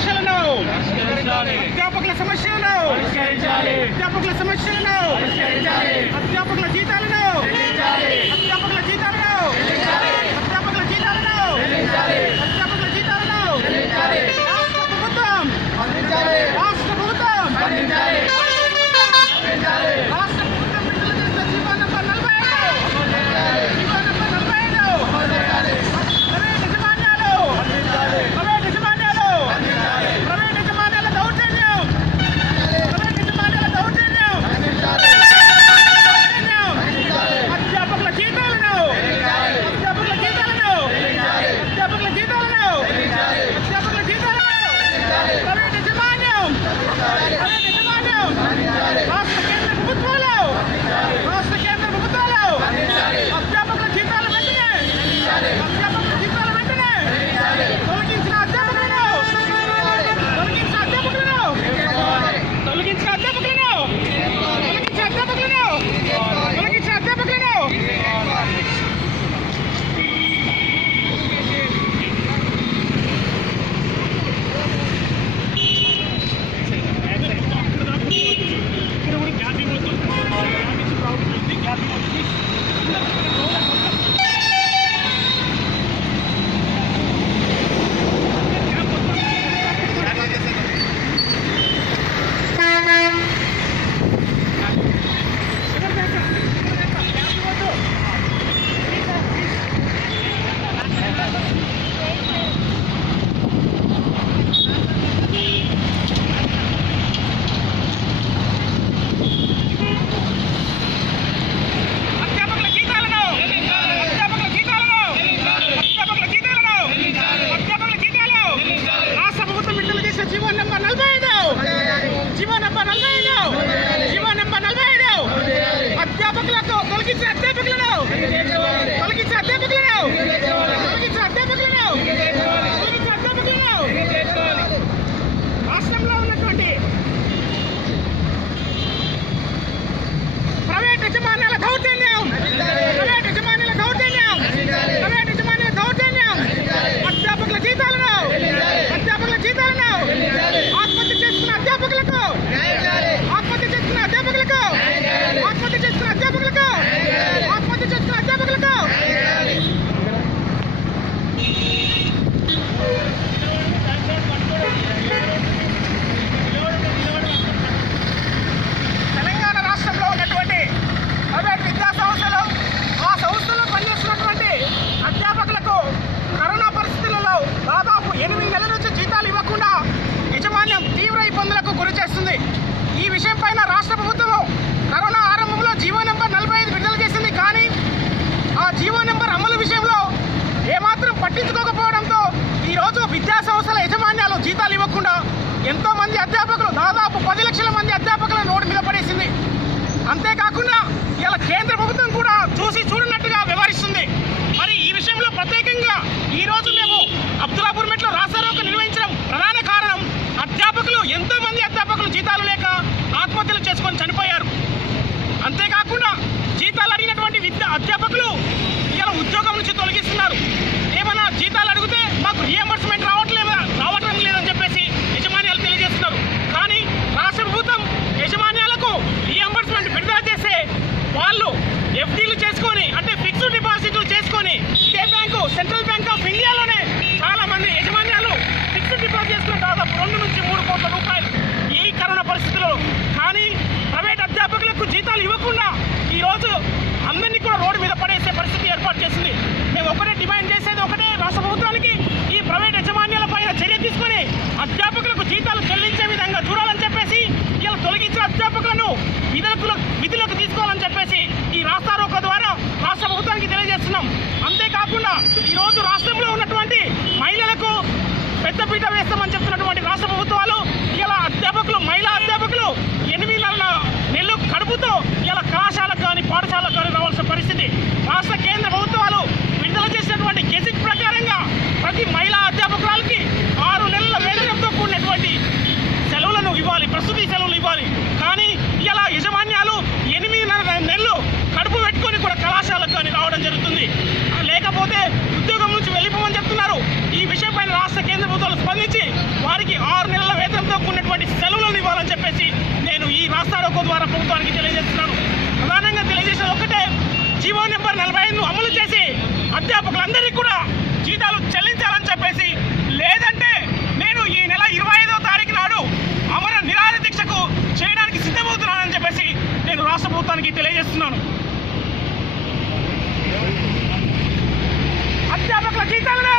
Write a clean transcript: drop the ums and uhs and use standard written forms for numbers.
సమస్యలను అధ్యాపకుల సమస్యలను అధ్యాపకుల సమస్యలను అధ్యాపకుల జీతాలను అధ్యాపకుల జీతాలను అధ్యాపకుల జీతాలను అధ్యాపకుల జీతాలను రాష్ట్ర ప్రభుత్వం రాష్ట్ర ప్రభుత్వం రాష్ట్ర ప్రభుత్వం విడుదల చేసిన జీవో నంబర్ 45 ప్రైవేట్ యజమాన్యాల దౌర్జన్యం అధ్యాపకుల జీతాలను అధ్యాపకుల జీతాలను అధ్యాపకుల జీతాలను అధ్యాపకుల జీతాలను ప్రైవేట్ యజమాన్యం రాష్ట్ర కేంద్ర ప్రభుత్వాలు అధ్యాపకుల జీతాల వెంటనే తొలగించిన అధ్యాపకులను అధ్యాపకులకు తొలగించిన అధ్యాపకులను రాష్ట్రంలో ఉన్నటువంటి ప్రైవేట్ యజమాన్యాల దౌర్జన్యం అధ్యాపకుల జీతాలను ఆత్మహత్య చేసుకున్న అధ్యాపకులకు తెలంగాణ రాష్ట్రంలో ఉన్నటువంటి ప్రైవేట్ విద్యా సంస్థలు ఆ సంస్థలో పనిచేస్తున్నటువంటి అధ్యాపకులకు కరోనా పరిస్థితులలో దాదాపు 8 నెలల నుంచి జీతాలు ఇవ్వకుండా యాజమాన్యం తీవ్ర ఇబ్బందులకు గురి చేస్తుంది. ఈ విషయం పైన రాష్ట్ర ప్రభుత్వం కరోనా ఆరంభంలో జీవో నెంబర్ 45 విడుదల చేసింది. కానీ ఆ జీవో నెంబర్ అమలు విషయంలో ఏమాత్రం పట్టించుకోకపోవడంతో ఈరోజు విద్యా సంస్థల యాజమాన్యాలు జీతాలు ఇవ్వకుండా ఎంతో మంది అధ్యాపకులు దాదాపు 10 లక్షల మంది అధ్యాపకుల నోటి మీద పడేసింది. అంతేకాకుండా ఇలా కేంద్ర ప్రభుత్వం కూడా చూసి చూడనట్టుగా వ్యవహరిస్తుంది. మరి ఈ విషయంలో ప్రత్యేకంగా ఈరోజు మేము అబ్దుల్లాపూర్ మెట్లో రాస్తారోకో నిర్వహించడం ప్రధాన కారణం ఎంతో మంది అధ్యాపకులు జీతాలు లేక ఆత్మహత్యలు చేసుకొని చనిపోయారు. అంతేకాకుండా జీతాలు అడిగినటువంటి అధ్యాపకులు ఇలా ఉద్యోగం నుంచి తొలగిస్తున్నారు. ఏమైనా జీతాలు అడిగితే మాకు రియంబర్స్మెంట్ రావటం లేదని చెప్పేసి యజమాన్యాలు తెలియజేస్తున్నారు. కానీ రాష్ట్ర ప్రభుత్వం యజమాన్యాలకు రియంబర్స్మెంట్ విడుదల చేస్తే వాళ్ళు ఎఫ్డీలు చేసుకొని అంటే ఫిక్స్డ్ డిపాజిట్లు చేసుకొని state bank central bank of ఇండియాలోనే చాలా మంది యజమాన్యాలు ఫిక్స్డ్ డిపాజిట్ చేసుకుని దాదాపు 2 నుంచి 3 కోట్ల రూపాయలు ఈ కరోనా పరిస్థితుల్లో. కానీ ప్రైవేట్ అధ్యాపకులకు జీతాలు ఇవ్వకుండా ఈరోజు అందరినీ కూడా రోడ్డు మీద పడేసే పరిస్థితి ఏర్పాటు చేసింది. మేము ఒకటే డిమాండ్ చేసేది ఒకటే, రాష్ట్ర ప్రభుత్వానికి ఈ ప్రైవేట్ యజమాన్యాల పైన చర్య తీసుకొని అధ్యాపకులకు జీతాలు చెల్లించే విధంగా చూడాలని చెప్పేసి ఇలా తొలగించిన అధ్యాపకులను విధులకు తీసుకోవాలని చెప్పేసి ఈ రాస్తారోకో ద్వారా రాష్ట్ర ప్రభుత్వానికి తెలియజేస్తున్నాం. అంతేకాకుండా ఈరోజు రాష్ట్రంలో ఉన్నటువంటి మహిళలకు పెద్దపీట వేస్తామని చెప్తున్నటువంటి రాష్ట్ర ప్రభుత్వాలు ఇలా మహిళా అధ్యాపకులు 8 నెలలు కడుపుతో ఇలా కళాశాలకు కానీ పాఠశాలకు కానీ రావాల్సిన పరిస్థితి. రాష్ట్ర కేంద్ర ప్రభుత్వాలు విడుదల చేసినటువంటి గెజిట్ ప్రకారంగా ప్రతి మహిళా అధ్యాపకురాలకి 6 నెలల వేతనంతో కూడినటువంటి సెలవులను ఇవ్వాలి, ప్రసూతి సెలవులు ఇవ్వాలి. కానీ ఇలా యజమాన్యాలు 8 నెలలు కడుపు పెట్టుకొని కూడా కళాశాలకు కానీ రావడం జరుగుతుంది. లేకపోతే ఉద్యోగం నుంచి వెళ్ళిపోమని ప్రభుత్వానికి తెలియజేస్తున్నాను. ప్రధానంగా తెలియజేసేది ఒక్కటే, జీవో నెంబర్ 45 అమలు చేసి అధ్యాపకులందరికీ కూడా జీతాలు చెల్లించాలని చెప్పేసి, లేదంటే నేను ఈ నెల 25వ తారీఖు నాడు అమర నిరాహార దీక్షకు చేయడానికి సిద్ధమవుతున్నానని చెప్పేసి నేను రాష్ట్ర ప్రభుత్వానికి తెలియజేస్తున్నాను. అధ్యాపకుల జీతాలను